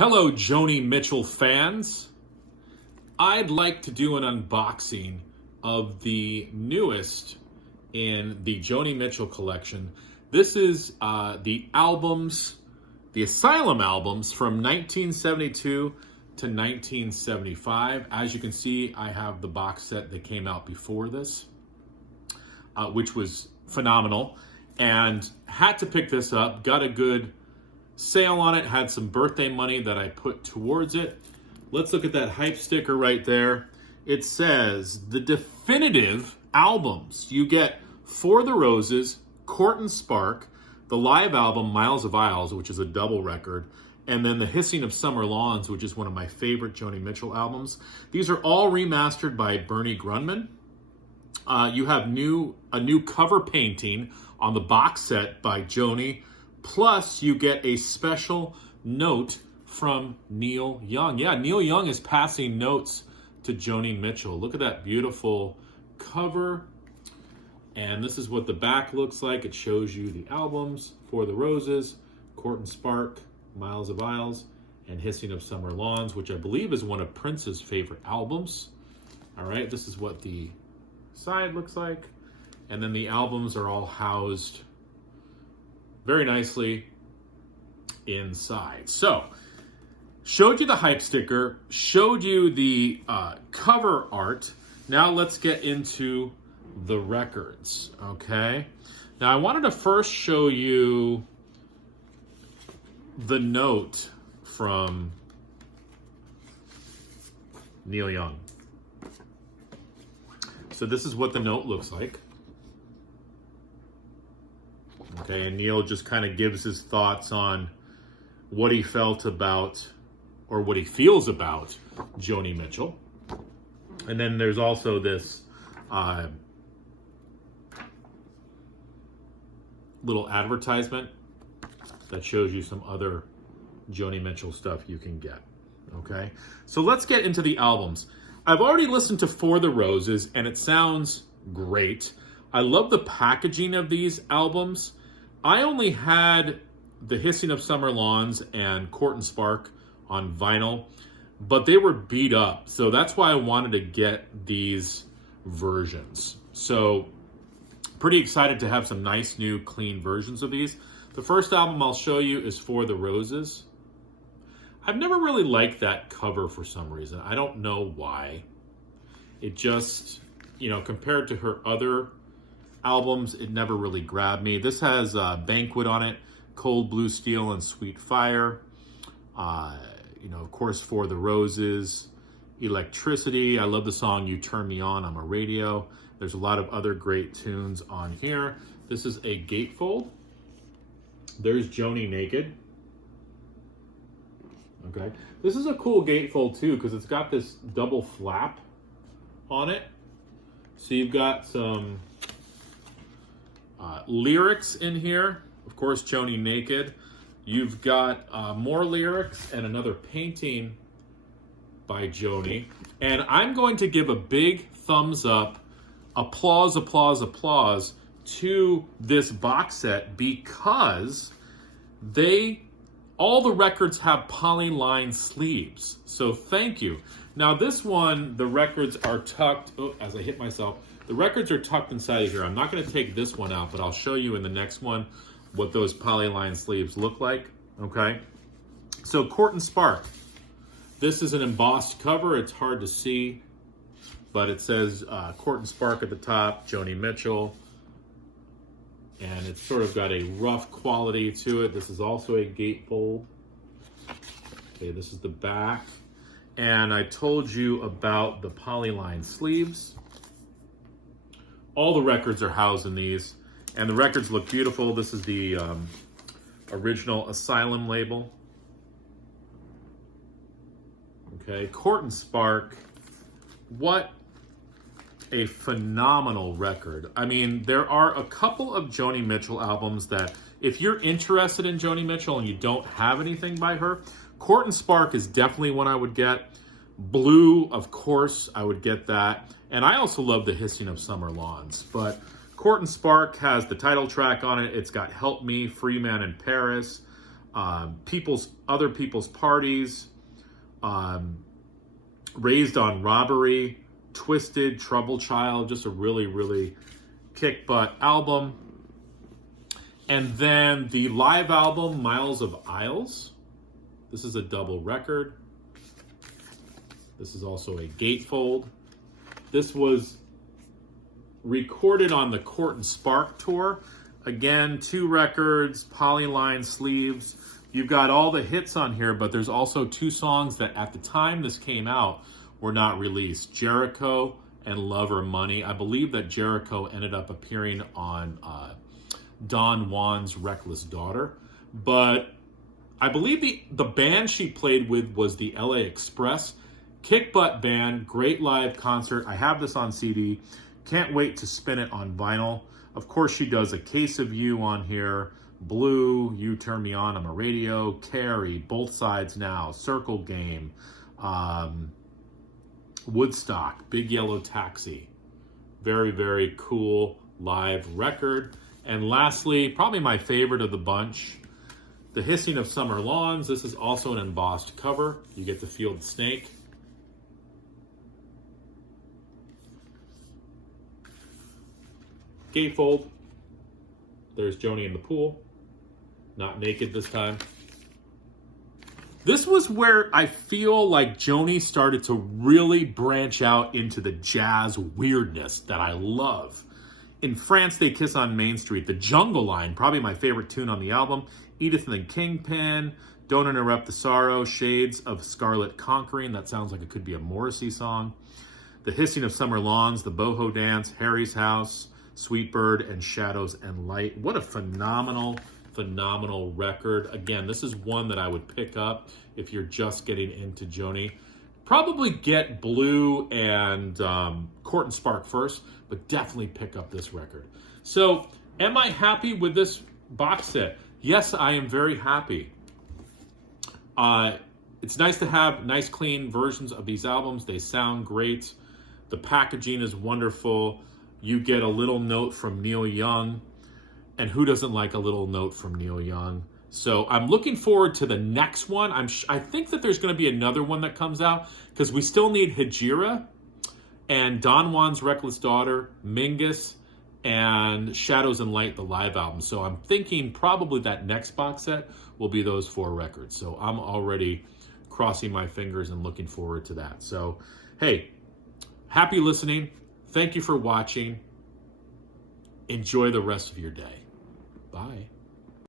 Hello, Joni Mitchell fans. I'd like to do an unboxing of the newest in the Joni Mitchell collection. This is the Asylum albums from 1972 to 1975. As you can see, I have the box set that came out before this, which was phenomenal, and had to pick this up. Got a good sale on it, had some birthday money that I put towards it. Let's look at that hype sticker right there. It says the definitive albums. You get For the Roses, Court and Spark, the live album Miles of Isles, which is a double record, and then The Hissing of Summer Lawns, which is one of my favorite Joni Mitchell albums. These are all remastered by Bernie Grundman. You have a new cover painting on the box set by Joni. Plus, you get a special note from Neil Young. Yeah, Neil Young is passing notes to Joni Mitchell. Look at that beautiful cover. And this is what the back looks like. It shows you the albums, For the Roses, Court and Spark, Miles of Isles, and Hissing of Summer Lawns, which I believe is one of Prince's favorite albums. All right, this is what the side looks like. And then the albums are all housed very nicely inside. So, showed you the hype sticker, showed you the cover art. Now let's get into the records, okay? Now I wanted to first show you the note from Neil Young. So this is what the note looks like. Okay, and Neil just kind of gives his thoughts on what he felt about, or what he feels about, Joni Mitchell. And then there's also this little advertisement that shows you some other Joni Mitchell stuff you can get. Okay, so let's get into the albums. I've already listened to For the Roses, and it sounds great. I love the packaging of these albums. I only had The Hissing of Summer Lawns and Court and Spark on vinyl, but they were beat up. So that's why I wanted to get these versions. So pretty excited to have some nice new clean versions of these. The first album I'll show you is For the Roses. I've never really liked that cover for some reason. I don't know why. It just, compared to her other albums, it never really grabbed me. This has Banquet on it, Cold Blue Steel and Sweet Fire. Of course, For the Roses, Electricity. I love the song You Turn Me On, I'm a Radio. There's a lot of other great tunes on here. This is a gatefold. There's Joni naked. Okay. This is a cool gatefold too, because it's got this double flap on it. So you've got some lyrics in here. Of course, Joni naked. You've got more lyrics and another painting by Joni. And I'm going to give a big thumbs up, applause, applause, applause to this box set, because all the records have polyline sleeves. So thank you. Now this one, the records are tucked, as I hit myself, the records are tucked inside of here. I'm not going to take this one out, but I'll show you in the next one what those polyline sleeves look like, okay? So Court and Spark. This is an embossed cover. It's hard to see, but it says Court and Spark at the top, Joni Mitchell, and it's sort of got a rough quality to it. This is also a gatefold. Okay, this is the back. And I told you about the polyline sleeves. All the records are housed in these, and the records look beautiful. This is the original Asylum label. Okay, Court and Spark. What a phenomenal record. I mean, there are a couple of Joni Mitchell albums that, if you're interested in Joni Mitchell and you don't have anything by her, Court and Spark is definitely one I would get. Blue, of course, I would get that. And I also love The Hissing of Summer Lawns. But Court and Spark has the title track on it. It's got Help Me, Free Man in Paris, other people's parties, Raised on Robbery, Twisted, Trouble Child, just a really, really kick butt album. And then the live album, Miles of Isles. This is a double record. This is also a gatefold. This was recorded on the Court and Spark tour. Again, 2 records, polyline sleeves. You've got all the hits on here, but there's also 2 songs that at the time this came out were not released. Jericho and Love or Money. I believe that Jericho ended up appearing on Don Juan's Reckless Daughter. But I believe the band she played with was the LA Express. Kick butt band, great live concert. I have this on CD. Can't wait to spin it on vinyl. Of course, she does A Case of You on here. Blue, You Turn Me On, I'm a Radio. Carrie, Both Sides Now. Circle Game. Woodstock, Big Yellow Taxi. Very, very cool live record. And lastly, probably my favorite of the bunch, The Hissing of Summer Lawns. This is also an embossed cover. You get to feel the snake. Gatefold. There's Joni in the pool. Not naked this time. This was where I feel like Joni started to really branch out into the jazz weirdness that I love. In France, They Kiss on Main Street. The Jungle Line, probably my favorite tune on the album. Edith and the Kingpin. Don't Interrupt the Sorrow. Shades of Scarlet Conquering. That sounds like it could be a Morrissey song. The Hissing of Summer Lawns. The Boho Dance. Harry's House. Sweet Bird and Shadows and Light. What a phenomenal record. Again, this is one that I would pick up if you're just getting into Joni. Probably get Blue and Court and Spark first, but definitely pick up this record. So, am I happy with this box set? Yes, I am very happy. It's nice to have nice, clean versions of these albums. They sound great. The packaging is wonderful. You get a little note from Neil Young. And who doesn't like a little note from Neil Young? So I'm looking forward to the next one. I think that there's going to be another one that comes out because we still need Hejira and Don Juan's Reckless Daughter, Mingus, and Shadows and Light, the live album. So I'm thinking probably that next box set will be those 4 records. So I'm already crossing my fingers and looking forward to that. So, hey, happy listening. Thank you for watching. Enjoy the rest of your day. Bye.